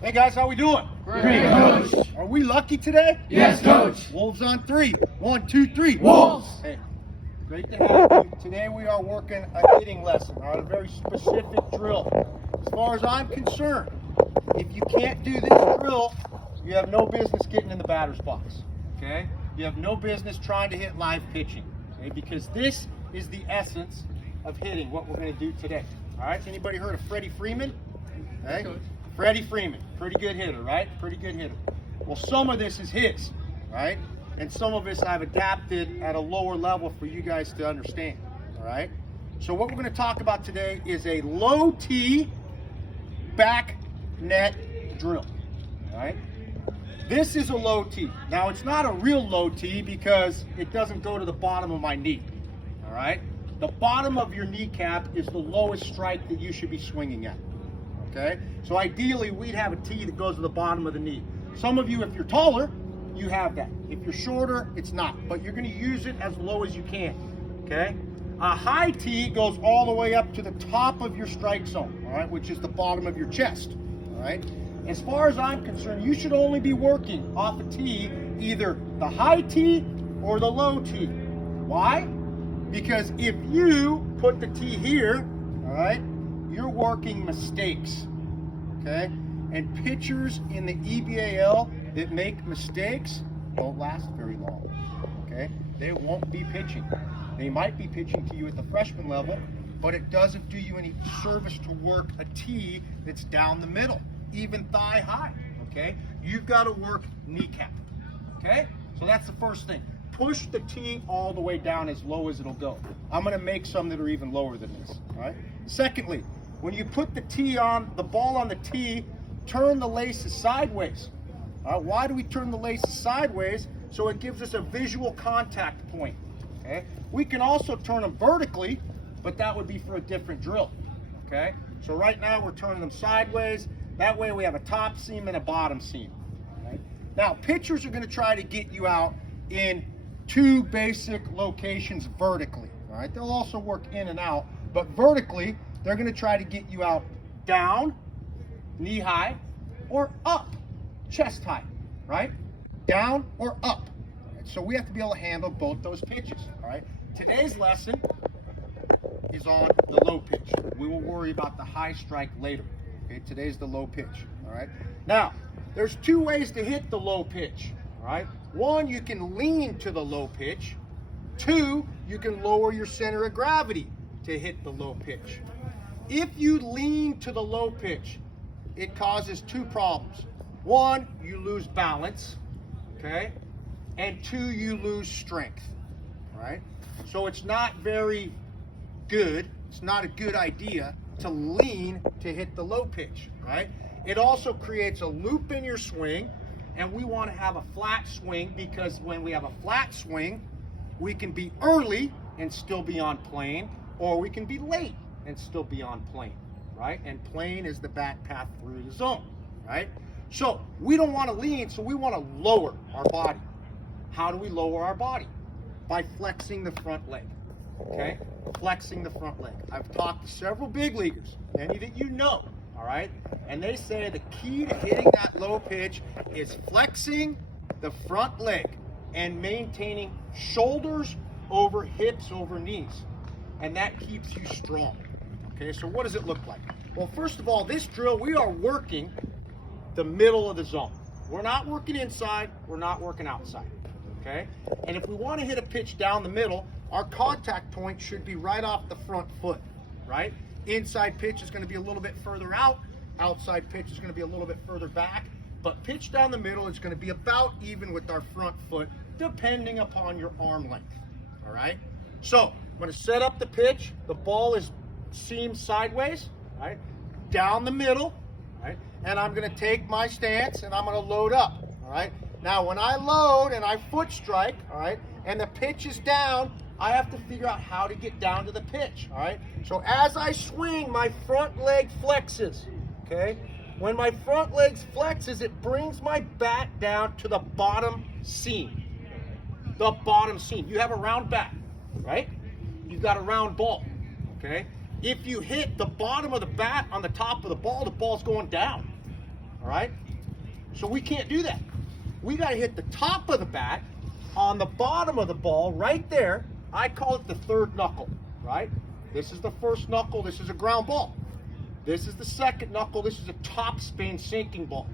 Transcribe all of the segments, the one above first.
Hey guys, how we doing? Great, Coach. Are we lucky today? Yes, Coach. Wolves on three. 1, 2, 3. Wolves. Hey, great to have you. Today we are working a hitting lesson, all right, a very specific drill. As far as I'm concerned, if you can't do this drill, you have no business getting in the batter's box, okay? You have no business trying to hit live pitching, okay? Because this is the essence of hitting, what we're going to do today, all right? Anybody heard of Freddie Freeman? Okay? Freddie Freeman, pretty good hitter, right? Pretty good hitter. Well, some of this is his, right? And some of this I've adapted at a lower level for you guys to understand, all right? So what we're going to talk about today is a low tee back net drill, all right? This is a low tee. Now, it's not a real low tee because it doesn't go to the bottom of my knee, all right? The bottom of your kneecap is the lowest strike that you should be swinging at. Okay, so ideally we'd have a tee that goes to the bottom of the knee. Some of you, if you're taller, you have that. If you're shorter, it's not. But you're going to use it as low as you can. Okay, a high tee goes all the way up to the top of your strike zone. All right, which is the bottom of your chest. All right. As far as I'm concerned, you should only be working off a tee, either the high tee or the low tee. Why? Because if you put the tee here, all right, you're working mistakes, okay? And pitchers in the EBAL that make mistakes don't last very long, okay? They won't be pitching. They might be pitching to you at the freshman level, but it doesn't do you any service to work a tee that's down the middle, even thigh high, okay? You've got to work kneecap, okay? So that's the first thing. Push the tee all the way down as low as it'll go. I'm going to make some that are even lower than this, all right? Secondly, when you put the tee on, the ball on the tee, turn the laces sideways. Why do we turn the laces sideways? So it gives us a visual contact point. Okay. We can also turn them vertically, but that would be for a different drill. Okay. So right now we're turning them sideways. That way we have a top seam and a bottom seam. All right. Now pitchers are going to try to get you out in two basic locations vertically. All right. They'll also work in and out, but vertically, they're going to try to get you out down, knee high, or up, chest high, right? Down or up. Right? So we have to be able to handle both those pitches, all right? Today's lesson is on the low pitch. We will worry about the high strike later. Okay, today's the low pitch, all right? Now, there's two ways to hit the low pitch, all right? One, you can lean to the low pitch. Two, you can lower your center of gravity to hit the low pitch. If you lean to the low pitch, it causes two problems. One, you lose balance, okay? And two, you lose strength, right? So it's not very good, it's not a good idea to lean to hit the low pitch, right? It also creates a loop in your swing, and we want to have a flat swing because when we have a flat swing, we can be early and still be on plane, or we can be late and still be on plane, right? And plane is the back path through the zone, right? So we don't want to lean, so we want to lower our body. How do we lower our body? By flexing the front leg, okay? Flexing the front leg. I've talked to several big leaguers, many that you know, all right? And they say the key to hitting that low pitch is flexing the front leg and maintaining shoulders over hips over knees. And that keeps you strong. Okay, so what does it look like? Well, first of all, this drill, we are working the middle of the zone. We're not working inside, we're not working outside, okay? And if we want to hit a pitch down the middle, our contact point should be right off the front foot, right? Inside pitch is going to be a little bit further out, outside pitch is going to be a little bit further back, but pitch down the middle is going to be about even with our front foot, depending upon your arm length, all right? So, I'm going to set up the pitch, the ball is seam sideways, right, down the middle, right, and I'm going to take my stance and I'm going to load up, all right. Now when I load and I foot strike, all right, and the pitch is down, I have to figure out how to get down to the pitch, all right. So as I swing, my front leg flexes, okay. When my front leg flexes, it brings my bat down to the bottom seam. The bottom seam. You have a round bat, right? You've got a round ball, okay? If you hit the bottom of the bat on the top of the ball's going down, all all right? So we can't do that. We got to hit the top of the bat on the bottom of the ball right there. I call it the third knuckle, right? This is the first knuckle. This is a ground ball. This is the second knuckle. This is a top spin sinking ball.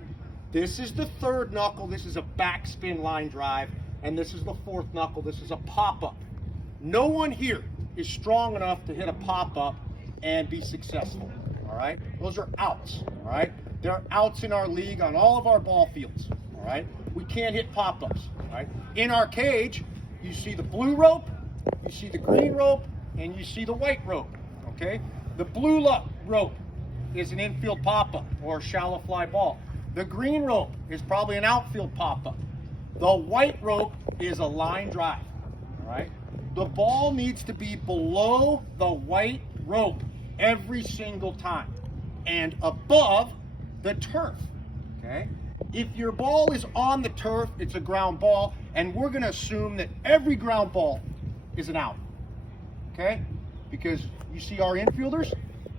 This is the third knuckle. This is a backspin line drive. And this is the fourth knuckle. This is a pop-up. No one here is strong enough to hit a pop-up and be successful, all right? Those are outs, all right? There are outs in our league on all of our ball fields, all right? We can't hit pop-ups, all right? In our cage, you see the blue rope, you see the green rope, and you see the white rope, okay? The blue rope is an infield pop-up or shallow fly ball. The green rope is probably an outfield pop-up. The white rope is a line drive, all right? The ball needs to be below the white rope every single time and above the turf, okay? If your ball is on the turf, it's a ground ball, and we're gonna assume that every ground ball is an out, okay? Because you see our infielders,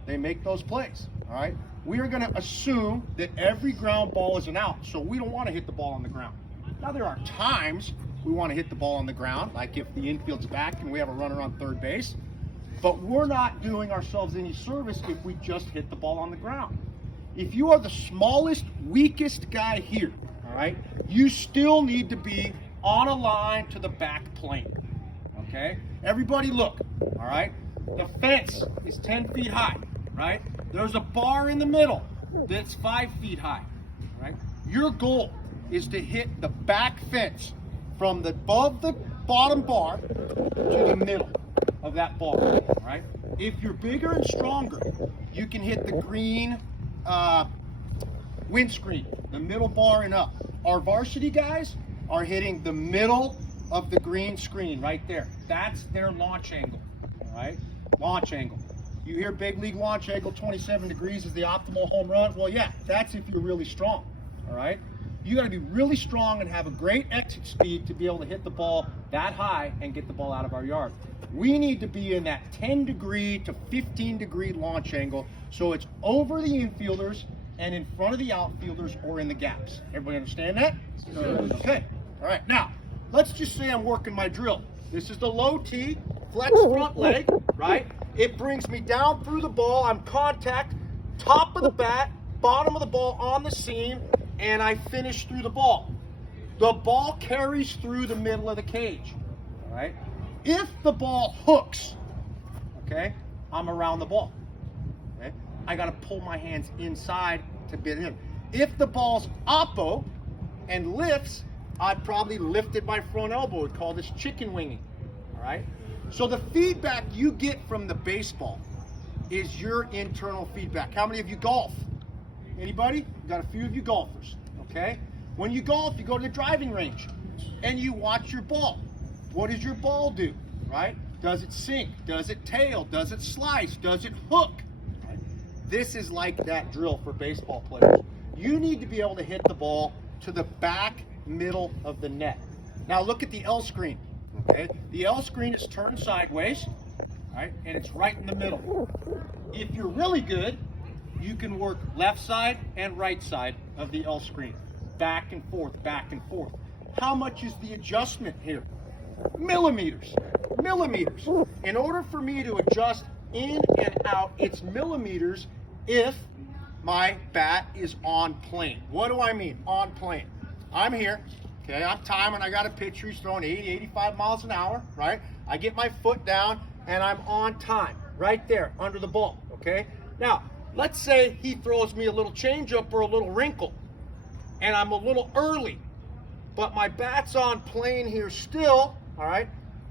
they make those plays, all right? We are gonna assume that every ground ball is an out, so we don't wanna hit the ball on the ground. Now there are times we want to hit the ball on the ground, like if the infield's back and we have a runner on third base, but we're not doing ourselves any service if we just hit the ball on the ground. If you are the smallest, weakest guy here, all right, you still need to be on a line to the back plane, okay? Everybody look, all right? The fence is 10 feet high, right? There's a bar in the middle that's 5 feet high, right? Your goal is to hit the back fence from above the bottom bar to the middle of that bar, all right? If you're bigger and stronger, you can hit the green windscreen, the middle bar and up. Our varsity guys are hitting the middle of the green screen right there. That's their launch angle, all right? Launch angle. You hear big league launch angle, 27 degrees is the optimal home run. Well, yeah, that's if you're really strong, all right? You got to be really strong and have a great exit speed to be able to hit the ball that high and get the ball out of our yard. We need to be in that 10 degree to 15 degree launch angle so it's over the infielders and in front of the outfielders or in the gaps. Everybody understand that? Okay. All right. Now, let's just say I'm working my drill. This is the low T, flex front leg, right? It brings me down through the ball. I'm contact, top of the bat, bottom of the ball on the seam, and I finish through the ball. The ball carries through the middle of the cage, all right? If the ball hooks, okay, I'm around the ball, okay? I gotta pull my hands inside to bid in. If the ball's oppo and lifts, I probably lifted my front elbow. We call this chicken winging, all right? So the feedback you get from the baseball is your internal feedback. How many of you golf? Anybody? Got a few of you golfers, okay? When you golf, you go to the driving range and you watch your ball. What does your ball do, right? Does it sink? Does it tail? Does it slice? Does it hook? Right? This is like that drill for baseball players. You need to be able to hit the ball to the back middle of the net. Now look at the L screen, okay? The L screen is turned sideways, right? And it's right in the middle. If you're really good, you can work left side and right side of the L screen. Back and forth, back and forth. How much is the adjustment here? Millimeters. Millimeters. In order for me to adjust in and out, it's millimeters if my bat is on plane. What do I mean, on plane? I'm here, okay, I'm timing, I got a pitcher, he's throwing 80, 85 miles an hour, right? I get my foot down and I'm on time, right there, under the ball, okay? Now, let's say he throws me a little changeup or a little wrinkle, and I'm a little early, but my bat's on plane here still, all right?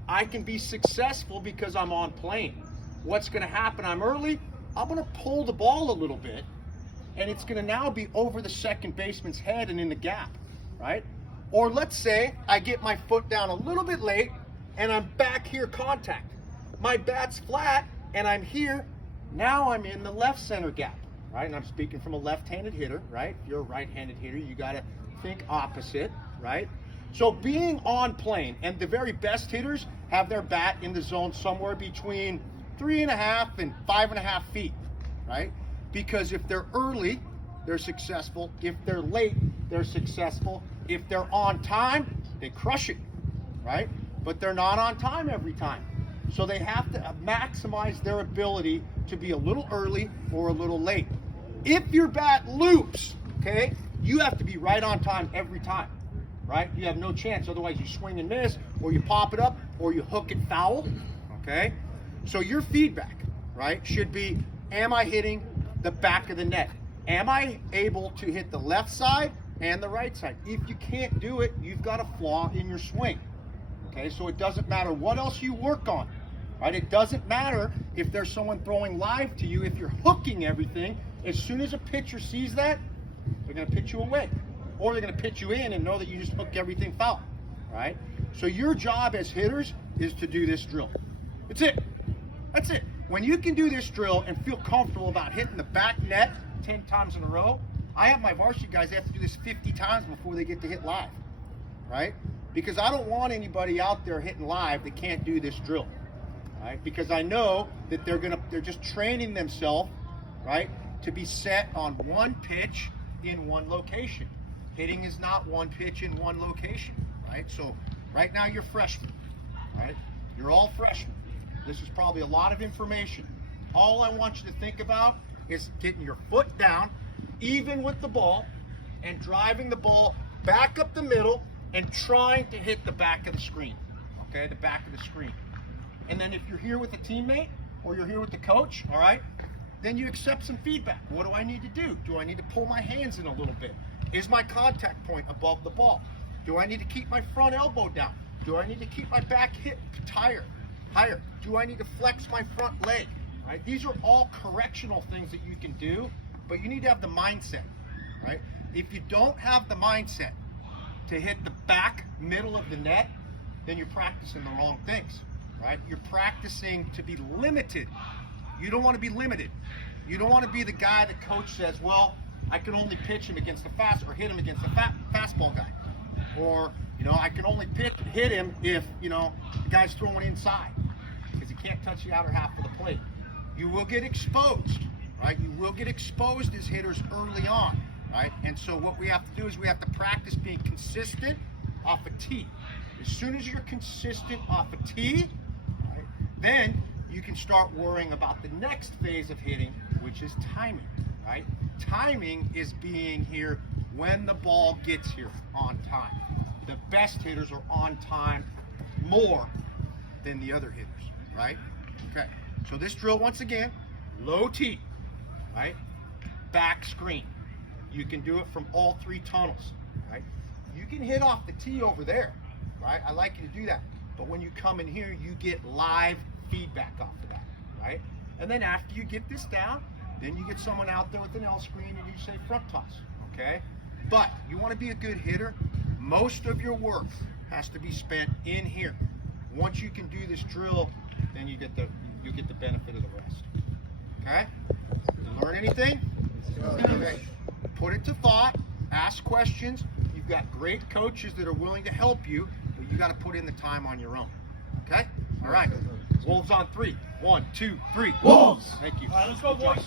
I can be successful because I'm on plane. What's gonna happen? I'm early, I'm gonna pull the ball a little bit, and it's gonna now be over the second baseman's head and in the gap, right? Or let's say I get my foot down a little bit late, and I'm back here contact. My bat's flat, and I'm here. Now I'm in the left center gap, right? And I'm speaking from a left-handed hitter, right? If you're a right-handed hitter, you gotta think opposite, right? So being on plane, and the very best hitters have their bat in the zone somewhere between 3.5 and 5.5 feet, right? Because if they're early, they're successful. If they're late, they're successful. If they're on time, they crush it, right? But they're not on time every time. So they have to maximize their ability to be a little early or a little late. If your bat loops, okay, you have to be right on time every time, right? You have no chance. Otherwise, you swing and miss, or you pop it up, or you hook it foul, okay? So your feedback, right, should be, am I hitting the back of the net? Am I able to hit the left side and the right side? If you can't do it, you've got a flaw in your swing. Okay, so it doesn't matter what else you work on, right? It doesn't matter if there's someone throwing live to you. If you're hooking everything, as soon as a pitcher sees that, they're going to pitch you away, or they're going to pitch you in and know that you just hooked everything foul, right? So your job as hitters is to do this drill. That's it. That's it. When you can do this drill and feel comfortable about hitting the back net 10 times in a row, I have my varsity guys, they have to do this 50 times before they get to hit live, right? Because I don't want anybody out there hitting live that can't do this drill, right? Because I know that they're just training themselves, right, to be set on one pitch in one location. Hitting is not one pitch in one location, right? So right now you're freshmen, right? You're all freshmen. This is probably a lot of information. All I want you to think about is getting your foot down, even with the ball, and driving the ball back up the middle and trying to hit the back of the screen, okay, the back of the screen. And then if you're here with a teammate or you're here with the coach, all right, then you accept some feedback. What do I need to do? Do I need to pull my hands in a little bit? Is my contact point above the ball? Do I need to keep my front elbow down? Do I need to keep my back hip higher? Do I need to flex my front leg? Right? These are all correctional things that you can do, but you need to have the mindset, right? If you don't have the mindset to hit the back middle of the net, then you're practicing the wrong things, right? You're practicing to be limited. You don't want to be limited. You don't want to be the guy the coach says, well, I can only pitch him against the fast or hit him against the fastball guy. Or, I can only hit him if, the guy's throwing inside because he can't touch the outer half of the plate. You will get exposed, right? You will get exposed as hitters early on, right? And so what we have to do is we have to practice being consistent off a tee. As soon as you're consistent off a tee, right, then you can start worrying about the next phase of hitting, which is timing, right? Timing is being here when the ball gets here on time. The best hitters are on time more than the other hitters, right? Okay, so this drill, once again, low tee, right? Back screen. You can do it from all three tunnels, right? You can hit off the tee over there, right? I like you to do that. But when you come in here, you get live feedback off of that, right? And then after you get this down, then you get someone out there with an L screen and you say front toss, okay? But you want to be a good hitter, most of your work has to be spent in here. Once you can do this drill, then you get the benefit of the rest. Okay? You learn anything? Okay. Put it to thought, ask questions. You've got great coaches that are willing to help you, but you got to put in the time on your own. Okay? All right. Wolves on 3. 1, 2, 3. Wolves! Thank you. All right, let's go, boys.